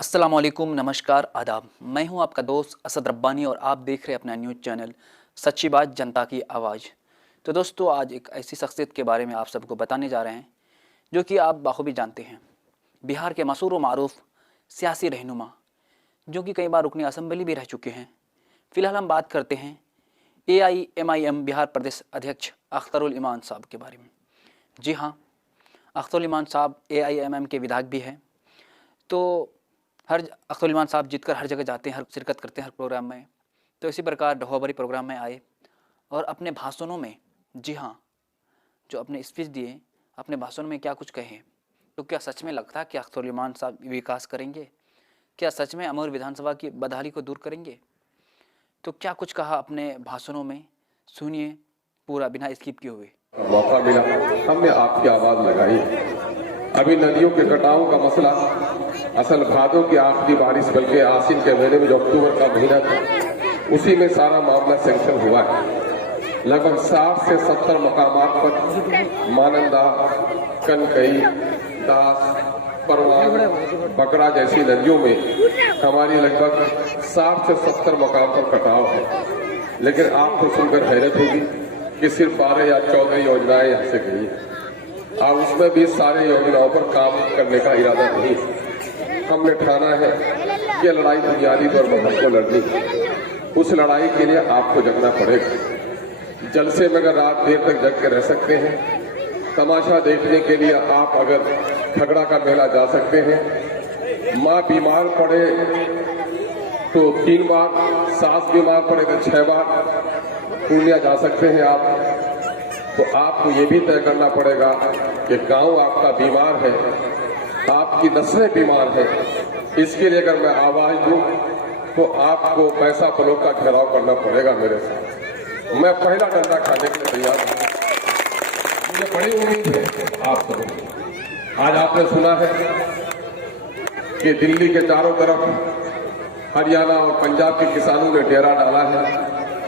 अस्सलाम वालेकुम, नमस्कार, आदाब। मैं हूं आपका दोस्त असद रब्बानी और आप देख रहे हैं अपना न्यूज़ चैनल सच्ची बात जनता की आवाज़। तो दोस्तों, आज एक ऐसी शख्सियत के बारे में आप सबको बताने जा रहे हैं जो कि आप बाखूबी जानते हैं। बिहार के मशहूर व मारूफ सियासी रहनुमा जो कि कई बार रुकनी असम्बली भी रह चुके हैं। फ़िलहाल हम बात करते हैं AIMIM बिहार प्रदेश अध्यक्ष अख्तरुल इमान साहब के बारे में। जी हाँ, अख्तरुल इमान साहब AIMIM के विधायक भी हैं। तो अख्तरुल इमान साहब जीतकर हर जगह जाते हैं, हर शिरकत करते हैं हर प्रोग्राम में। तो इसी प्रकार ढहोबरी प्रोग्राम में आए और अपने भाषणों में, जी हाँ, जो अपने स्पीच दिए, अपने भाषणों में क्या कुछ कहे। तो क्या सच में लगता है कि अख्तरुल इमान साहब विकास करेंगे? क्या सच में अमर विधानसभा की बदहाली को दूर करेंगे? तो क्या कुछ कहा अपने भाषणों में, सुनिए पूरा बिना स्किप किए हुए। मौका मिला, हमने आपकी आवाज लगाई। अभी नदियों के कटाव का मसला असल भादों की आखिरी बारिश बल्कि आसिन के महीने में जो अक्टूबर का महीना था उसी में सारा मामला सैंक्शन हुआ है। लगभग 60 से 70 मकामात पर मानंदा, कनकई, दास, परवान, बकरा जैसी नदियों में हमारी लगभग 60 से 70 मकाम पर कटाव है। लेकिन आपको सुनकर हैरत होगी कि सिर्फ 12 या 14 योजनाएं यहाँ से गई है। अब उसमें भी सारे योजनाओं पर काम करने का इरादा नहीं है। हमने ठाना है कि लड़ाई बुनियादी तौर पर हमको लड़नी है। उस लड़ाई के लिए आपको जगना पड़ेगा। जलसे में अगर रात देर तक जग के रह सकते हैं, तमाशा देखने के लिए आप अगर ठगड़ा का मेला जा सकते हैं, माँ बीमार पड़े तो 3 बार, सास बीमार पड़े तो 6 बार पूर्णिया जा सकते हैं आप। तो आपको ये भी तय करना पड़ेगा कि गांव आपका बीमार है, आपकी नस्लें बीमार है, इसके लिए अगर मैं आवाज दूं तो आपको पैसा ब्लॉक का घेराव करना पड़ेगा मेरे साथ। मैं पहला डंडा खाने के लिए तैयार हूं। मुझे बड़ी उम्मीद है आप सबको। आज आपने सुना है कि दिल्ली के चारों तरफ हरियाणा और पंजाब के किसानों ने डेरा डाला है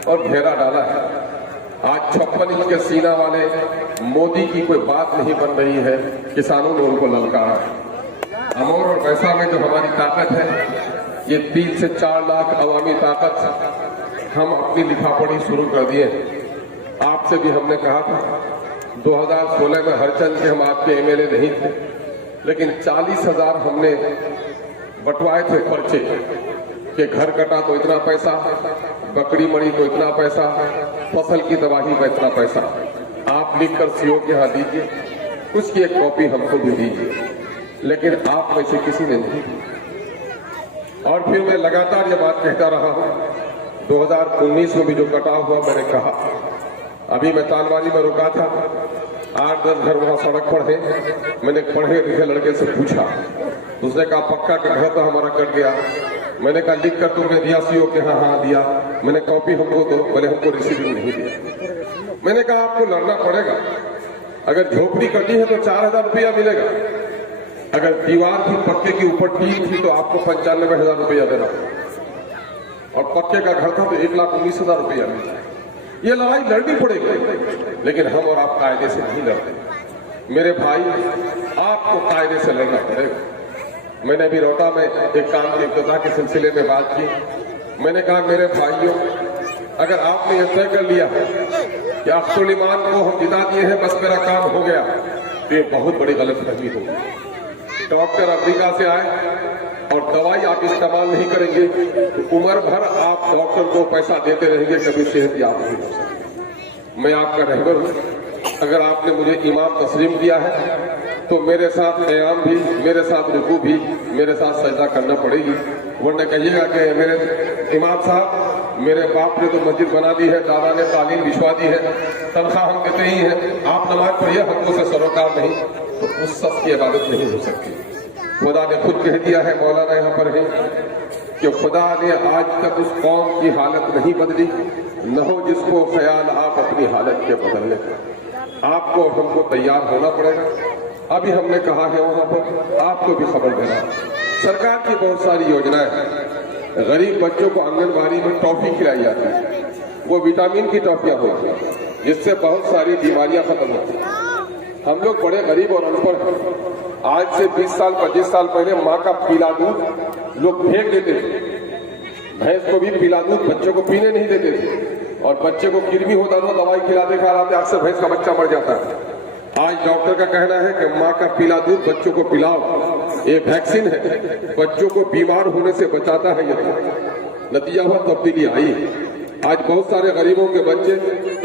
और घेरा डाला है। आज 56 इंच के सीना वाले मोदी की कोई बात नहीं बन रही है, किसानों ने उनको ललकारा है। अमौर और पैसा में जो हमारी ताकत है, ये 3 से 4 लाख अवामी ताकत हम अपनी लिखापढ़ी शुरू कर दिए। आपसे भी हमने कहा था 2016 में हरचंद के हम आपके MLA नहीं थे, लेकिन 40,000 हमने बंटवाए थे पर्चे कि घर कटा तो इतना पैसा, बकरी मरी तो इतना पैसा, फसल की तबाही का इतना पैसा। आप लिखकर CO के यहाँ दीजिए, उसकी एक कॉपी हमको भी दीजिए। लेकिन आप में से किसी ने नहीं दी। और फिर मैं लगातार ये बात कहता रहा हूँ। 2019 में भी जो कटाव हुआ, मैंने कहा, अभी मैं तालवानी में रुका था, 8-10 घर वहां सड़क पर है। मैंने पढ़े लिखे लड़के से पूछा, उसने कहा पक्का का घर तो हमारा कट गया। मैंने कहा लिख कर तुमने दिया CO के? हाँ दिया। मैंने कॉपी हमको दो। बोले हमको रिसीविंग नहीं दिया। मैंने कहा आपको लड़ना पड़ेगा। अगर झोपड़ी कटी है तो 4,000 रुपया मिलेगा। अगर दीवार की पक्के की ऊपर टीन थी तो आपको 95,000 रुपया देना, और पक्के का घर था तो 1,19,000 रुपया मिलता है। ये लड़ाई लड़नी पड़ेगी, लेकिन हम और आप कायदे से नहीं लड़ते मेरे भाई। आपको कायदे से लड़ना पड़ेगा। मैंने अभी रोहता में एक काम के इब्तिदा के सिलसिले में बात की। मैंने कहा मेरे भाइयों, अगर आपने यह तय कर लिया है कि अख्तरुल इमान को हम जिता दिए हैं, बस मेरा काम हो गया, तो ये बहुत बड़ी गलतफहमी होगी। डॉक्टर अफ्रीका से आए और दवाई आप इस्तेमाल नहीं करेंगे तो उम्र भर आप डॉक्टर को पैसा देते रहेंगे, कभी सेहत याद नहीं हो सकती। मैं आपका रहबर हूं। अगर आपने मुझे इमाम तस्लीम किया है तो मेरे साथ क़याम भी, मेरे साथ रुकू भी, मेरे साथ सजदा करना पड़ेगी। वरना कहिएगा कि मेरे इमाम साहब, मेरे बाप ने तो मस्जिद बना दी है, दादा ने तालीम भिजवा दी है, तनख्वाह हम देते ही हैं, आप नमाज पढ़िए, हमको से सरोकार नहीं, तो उस शख्स की इबादत नहीं हो सकती। खुदा ने खुद कह दिया है, मौलाना यहाँ पर है, कि खुदा ने आज तक उस कौम की हालत नहीं बदली, न हो जिसको ख्याल आप अपनी हालत के बदलने का। आपको हमको तैयार होना पड़ेगा। अभी हमने कहा है वहां पर, आपको भी खबर देना, सरकार की बहुत सारी योजनाएं हैं। गरीब बच्चों को आंगनबाड़ी में टॉफी खिलाई जाती है, वो विटामिन की टॉफियां होती हैं, जिससे बहुत सारी बीमारियां खत्म होती हैं। हम लोग बड़े गरीब और अनपढ़ हैं। आज से 20 साल 25 साल पहले माँ का पीला दूध लोग फेंक देते थे। भैंस को भी पिला दूध बच्चों को पीने नहीं देते थे, और बच्चे को कृमि होता था दवाई खिलाते खिलाते अक्सर भैंस का बच्चा मर जाता है। आज डॉक्टर का कहना है कि माँ का पिला दूध बच्चों को पिलाओ, ये वैक्सीन है, बच्चों को बीमार होने से बचाता है। ये नतीजा हुआ तब्दीली आई। आज बहुत सारे गरीबों के बच्चे,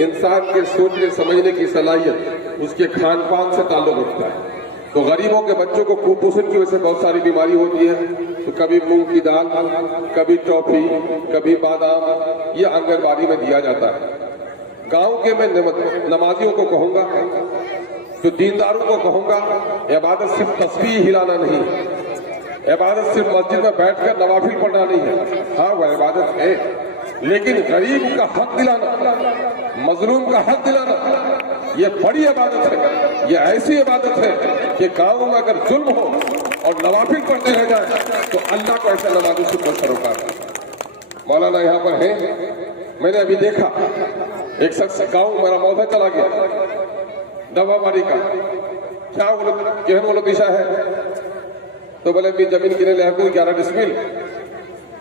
इंसान के सोचने समझने की सलाहियत उसके खान पान से ताल्लुक रखता है। तो गरीबों के बच्चों को कुपोषण की वजह से बहुत सारी बीमारी होती है। तो कभी मूंग की दाल, कभी टॉफी, कभी बादाम, ये आंगनबाड़ी में दिया जाता है। गांव के मैं नमाजियों को कहूंगा, तो दीनदारों को कहूंगा, इबादत सिर्फ तस्बीह हिलाना नहीं, इबादत सिर्फ मस्जिद में बैठकर नवाफिल पढ़ना नहीं है। हाँ, वह इबादत है, लेकिन गरीब का हक दिलाना, मजलूम का हक दिलाना, ये बड़ी इबादत है। ये ऐसी इबादत है कि गांव में अगर जुल्म हो और नवाफिल पढ़ते रह जाए तो अल्लाह को ऐसा नवाजों से कोई सरोकार नहीं। मौलाना यहाँ पर है, मैंने अभी देखा एक शख्स गाँव मेरा मौजा चला गया दवाबारी का, क्या बोलो दिशा है, तो बोले मैं जमीन किने ले 11 डिसमिल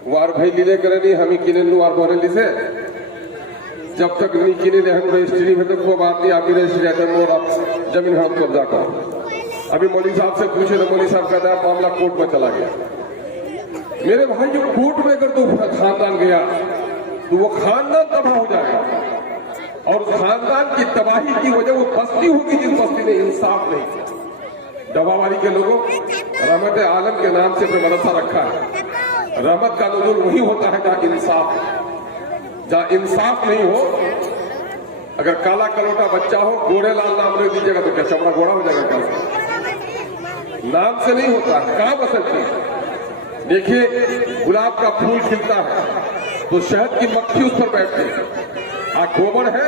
वार भाई लीले करे नहीं, हम ही किने लू वार बोले से जब तक नहीं किने ले हम रजिस्ट्री में तो कोई बात नहीं, आप ही रजिस्ट्री रहते मोर आप जमीन हाथ कब्जा करो। अभी मौली साहब से पूछे तो मौली साहब कहता है मामला कोर्ट में चला गया। मेरे भाई जो कोर्ट में अगर तो खानदान गया तो वो खानदान तबाह हो जाएगा, और उस खानदान की तबाही की वजह वो बस्ती होगी जिस बस्ती ने इंसाफ नहीं किया। डबावारी के लोगों रहमत आलम के नाम से जो मदरसा रखा है, रहमत का नुज़ूल वही होता है जहाँ इंसाफ नहीं हो। अगर काला कलोटा बच्चा हो, गोरे लाल नाम ले दीजिएगा तो क्या चमड़ा गोरा हो जाएगा? क्या नाम से नहीं होता, काम असल चीज। देखिए गुलाब का फूल खिलता है तो शहद की मक्खी उस पर बैठती है, गोबर है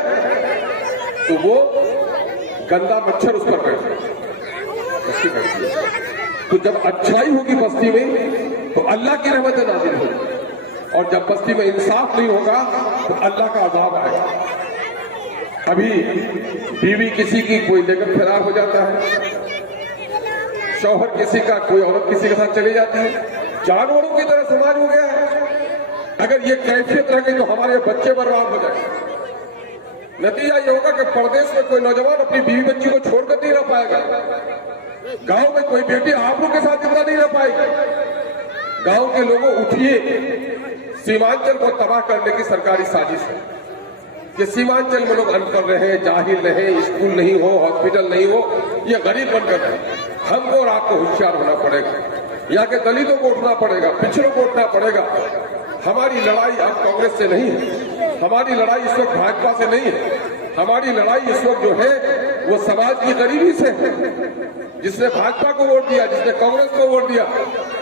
तो वो गंदा मच्छर उस पर बैठता है। तो जब अच्छाई होगी बस्ती में तो अल्लाह की रहमत नाज़िल होगी, और जब बस्ती में इंसाफ नहीं होगा तो अल्लाह का अज़ाब आएगा। अभी बीवी किसी की कोई लेकर फरार हो जाता है, शौहर किसी का, कोई औरत किसी के साथ चली जाती है, जानवरों की तरह समाज हो गया है। अगर ये कैफियत रह गई तो हमारे बच्चे बर्बाद हो जाएंगे। नतीजा ये होगा कि परदेश में कोई नौजवान अपनी बीवी बच्ची को छोड़कर नहीं रह पाएगा, गांव में कोई बेटी आप लोग के साथ जिंदा नहीं रह पाएगी। गांव के लोगों उठिए, सीमांचल को तबाह करने की सरकारी साजिश है कि सीमांचल में लोग अनपढ़ रहे, जाहिल रहे, स्कूल नहीं हो, हॉस्पिटल नहीं हो, ये गरीब बनकर रहे। हमको और आपको होशियार होना पड़ेगा, यहाँ के दलितों को उठना पड़ेगा, पिछड़ों को उठना पड़ेगा। हमारी लड़ाई अब कांग्रेस से नहीं है, हमारी लड़ाई इस वक्त भाजपा से नहीं है, हमारी लड़ाई इस वक्त जो है वो समाज की गरीबी से है। जिसने भाजपा को वोट दिया, जिसने कांग्रेस को वोट दिया,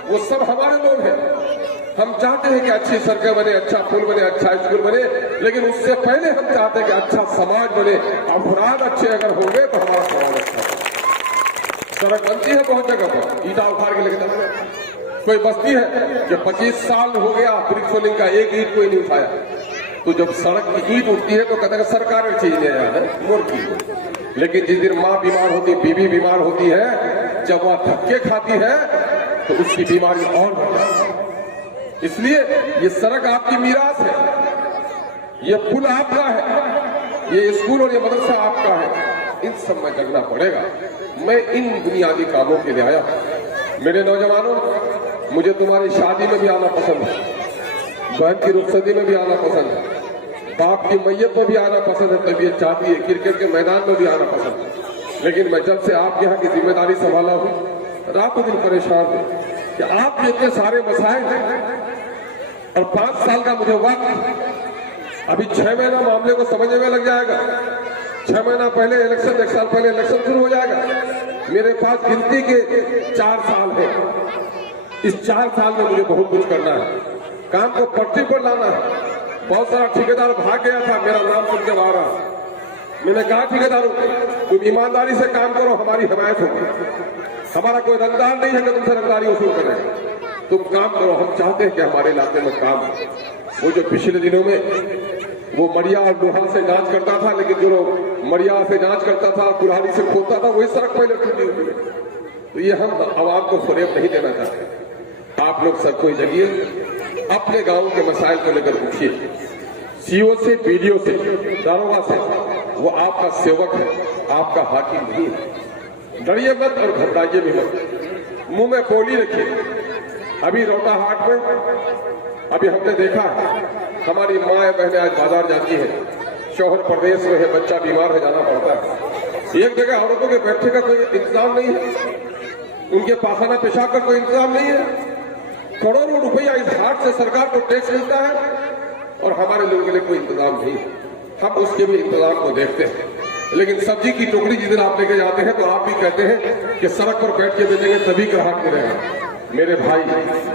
वो सब हमारे लोग हैं। हम चाहते हैं कि अच्छी सड़कें बने, अच्छा पुल बने, अच्छा स्कूल बने, लेकिन उससे पहले हम चाहते हैं कि अच्छा समाज बने। अफराद अच्छे अगर होंगे तो हमारा समाज अच्छा है। सड़क बनती है बहुत जगह पर, ईटा उखाड़ के लेके जाते हैं। कोई बस्ती है कि 25 साल हो गया ब्रिक्स रोलिंग का, एक ईंट कोई नहीं उठाया, तो जब सड़क की ईंट उठती है तो कहते हैं सरकार चीज नहीं है मूर्खी। लेकिन जिस दिन माँ बीमार होती, बीवी बीमार होती है, जब वह धक्के खाती है तो उसकी बीमारी और बढ़ जाती है। इसलिए ये सड़क आपकी मीरास है, ये पुल आपका है, ये स्कूल और ये मदरसा आपका है। इन सब में जगना पड़ेगा। मैं इन बुनियादी कामों के लिए आया। मेरे नौजवानों, मुझे तुम्हारी शादी में भी आना पसंद है, बहन की रुखसती में भी आना पसंद है, बाप की मैयत में भी आना पसंद है, तबीयत चाहती है क्रिकेट के मैदान में भी आना पसंद है। लेकिन मैं जब से आपके यहाँ की जिम्मेदारी संभाला हूँ, रातों दिन परेशान हूँ कि आप इतने सारे मसाइल हैं और 5 साल का मुझे वक्त, अभी 6 महीना मामले को समझने में लग जाएगा। 6 महीना पहले इलेक्शन, 1 साल पहले इलेक्शन शुरू हो जाएगा। मेरे पास गिनती के 4 साल है। इस 4 साल में मुझे बहुत कुछ करना है, काम को पटरी पर लाना है। बहुत सारा ठेकेदार भाग गया था, मेरा नाम सुन के बाहर आया। मैंने कहा ठेकेदारों, तुम ईमानदारी से काम करो, हमारी हिमायत होगी। हमारा कोई रंगदार नहीं है कि तुमसे रंगदारी वसूल करेगा, तुम काम करो। हम चाहते हैं कि हमारे इलाके में काम हो। वो जो पिछले दिनों में वो मरिया और लोहा से जांच करता था, लेकिन जो लोग मरिया से जांच करता था, कुल्हाड़ी से खोदता था, वही सड़क पहले टूटी हुई है। तो ये हम आवाम को फरेब नहीं देना चाहते। आप लोग सब कोई जगिए, अपने गांव के मसाइल को लेकर पूछिए, सीओ से, पीडीओ से, दारोगा से। वो आपका सेवक है, आपका हाकिम नहीं है। डरिए मत और घबराइए भी मत, मुंह में बोली रखिए। अभी रोटाहाट में अभी हमने देखा है, हमारी माँ बहनें आज बाजार जाती है, शौहर प्रदेश में है, बच्चा बीमार है, जाना पड़ता है। एक जगह औरतों के बैठने का कोई इंतजाम नहीं है, उनके पाखाना पेशाब का कोई इंतजाम नहीं है। करोड़ों रुपया इस हाट से सरकार को टैक्स मिलता है और हमारे लोगों के लिए कोई इंतजाम नहीं है। हम उसके भी इंतजाम को देखते हैं, लेकिन सब्जी की टोकरी जिस दिन आप लेके जाते हैं तो आप भी कहते हैं कि सड़क पर बैठ के बेचेंगे तभी ग्राहक मिलेगा। मेरे भाई,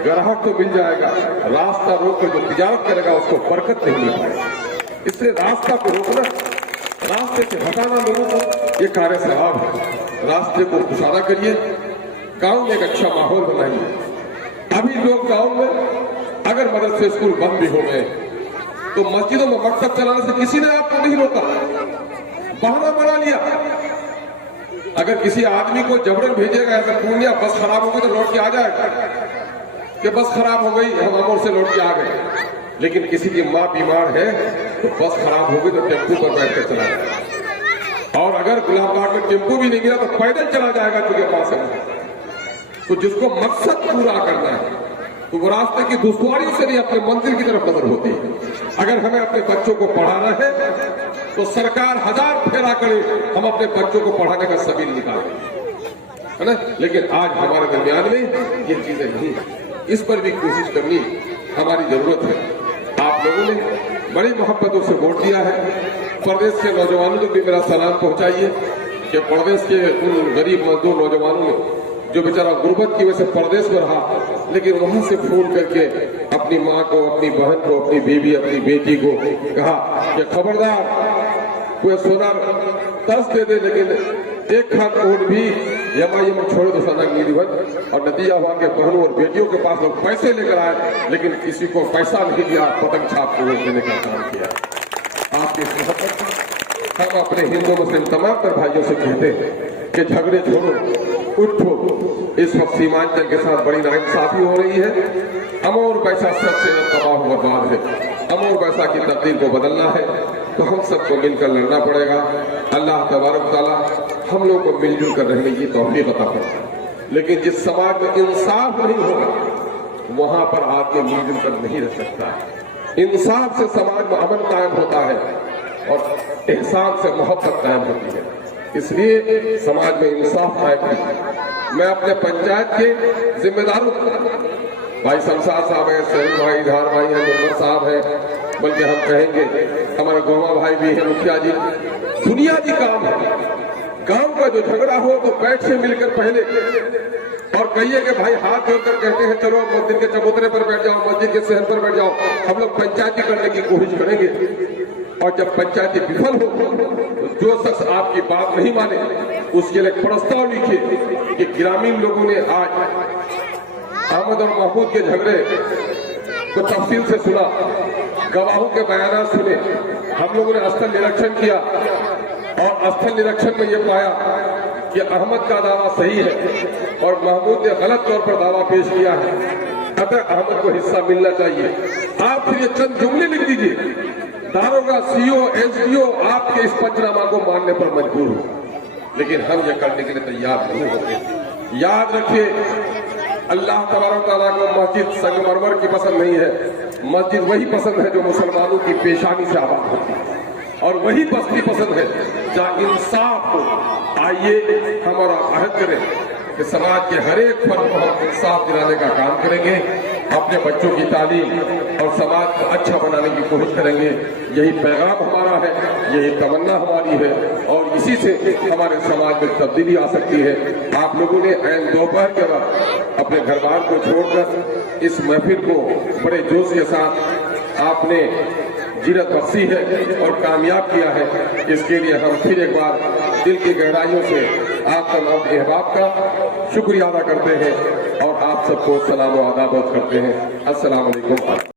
ग्राहक तो मिल जाएगा, रास्ता रोक कर जो तिजारत करेगा उसको बरकत नहीं मिल पाएगा। इसलिए रास्ता को रोकना, रास्ते से हटाना लोगों को, ये कार्य स्वभाव है। रास्ते को कुशादा करिए, गांव में एक अच्छा माहौल बनाइए। अभी लोग गांव में अगर मदरसे स्कूल बंद भी हो गए तो मस्जिदों में मकतब चलाने से किसी ने आपको नहीं रोका, बहाना बना लिया। अगर किसी आदमी को जबरन भेजेगा ऐसा पूर्णिया, बस खराब हो गई तो लौट के आ जाएगा कि बस खराब हो गई, हम अमोर से लौट के आ गए। लेकिन किसी की माँ बीमार है तो बस खराब हो गई तो टेम्पू पर बैठ कर चला जाएगा। और अगर गुलाबबाग में टेम्पू भी नहीं मिला तो पैदल चला जाएगा, क्योंकि पास है। तो जिसको मकसद पूरा करना है तो वो रास्ते की दुश्वारियों से नहीं, अपने मंजिल की तरफ नजर होती है। अगर हमें अपने बच्चों को पढ़ाना है तो सरकार हजार फेरा करे, हम अपने बच्चों को पढ़ाने का सबील निकालें, है ना। लेकिन आज हमारे दरमियान में ये चीजें नहीं है, इस पर भी कोशिश करनी हमारी जरूरत है। आप लोगों ने बड़ी मोहब्बतों से वोट दिया है। प्रदेश के नौजवानों को भी मेरा सलाम पहुंचाइए कि प्रदेश के उन गरीब मजदूर नौजवानों ने जो बेचारा गुर्बत की वजह से प्रदेश में रहा, लेकिन वहां से फोन करके अपनी माँ को, अपनी बहन को, अपनी बीवी, अपनी बेटी को कहा कि खबरदार कोई सोना तरस दे दे, लेकिन एक खान वोट भी एमआईएम छोड़े तो सनक नहीं बन। और नतीजा हुआ के बहनों और बेटियों के पास लोग पैसे लेकर आए, लेकिन किसी को पैसा नहीं दिया, पतंग छाप को वोट देने का काम किया। आपके हम अपने हिंदू मुस्लिम तमाम तर भाइयों से कहते हैं कि झगड़े छोड़ो, उठो। इस वक्त सीमांचल के साथ बड़ी नाइंसाफी हो रही है। अमोर पैसा सबसे तबाह बर्बाद है। अमोर पैसा की तब्दील को बदलना है तो हम सबको मिलकर लड़ना पड़ेगा। अल्लाह तबारक तआला हम लोग को मिलजुल कर रहने की तौफीक अता फरमाए। लेकिन जिस समाज में इंसाफ नहीं होगा वहां पर आदमी मिलजुल कर नहीं रह सकता। इंसाफ से समाज में अमन कायम होता है और एहसान से मोहब्बत कायम होती है। इसलिए समाज में इंसाफ कायम है। मैं अपने पंचायत के जिम्मेदारों, भाई शमशाद साहब है, सलीम भाई, धार भाई है, मुहम्मद साहब है, बल्कि हम कहेंगे हमारे गोमा भाई भी है, मुखिया जी, बुनियादी काम है। गांव का जो झगड़ा हो तो बैठ से मिलकर पहले और कहिए कि भाई हाथ जोड़कर कहते हैं चलो मस्जिद के चबूतरे पर बैठ जाओ, मस्जिद के शहर पर बैठ जाओ, हम लोग पंचायती करने की कोशिश करेंगे। और जब पंचायती विफल हो तो जो शख्स आपकी बात नहीं माने उसके लिए प्रस्ताव लिखिए कि ग्रामीण लोगों ने आज अहमद और महमूद के झगड़े को तफसील से सुना, गवाहों के बयान सुने, हम लोगों ने स्थल निरीक्षण किया और स्थल निरीक्षण में यह पाया कि अहमद का दावा सही है और महमूद ने गलत तौर पर दावा पेश किया है, अतः अहमद को हिस्सा मिलना चाहिए। आप फिर ये चंद जुमले लिख दीजिए, दारोगा, सीओ, एसडीओ आपके इस पंचनामा को मानने पर मजबूर हो, लेकिन हम ये करने के लिए तैयार नहीं होते। याद रखिए, अल्लाह तबारक तआला को मस्जिद संगमरमर की पसंद नहीं है, मस्जिद वही पसंद है जो मुसलमानों की पेशानी से आबाद होती है, और वही बस्ती पसंद है जहाँ इंसाफ हो। आइए हम और आप अहद करें कि समाज के हर एक फर्द को हम इंसाफ दिलाने का काम करेंगे, अपने बच्चों की तालीम और समाज को अच्छा बनाने की कोशिश करेंगे। यही पैगाम हमारा है, यही तमन्ना हमारी है और इसी से हमारे समाज में तब्दीली आ सकती है। आप लोगों ने ऐन दोपहर के वक्त अपने घर बार को छोड़कर इस महफिल को बड़े जोश के साथ आपने जीरत बख्शी है और कामयाब किया है। इसके लिए हम फिर एक बार दिल की गहराइयों से आपका नाम अहबाब का शुक्रिया अदा करते हैं और आप सबको सलाम व आदाब करते हैं। अस्सलाम वालेकुम।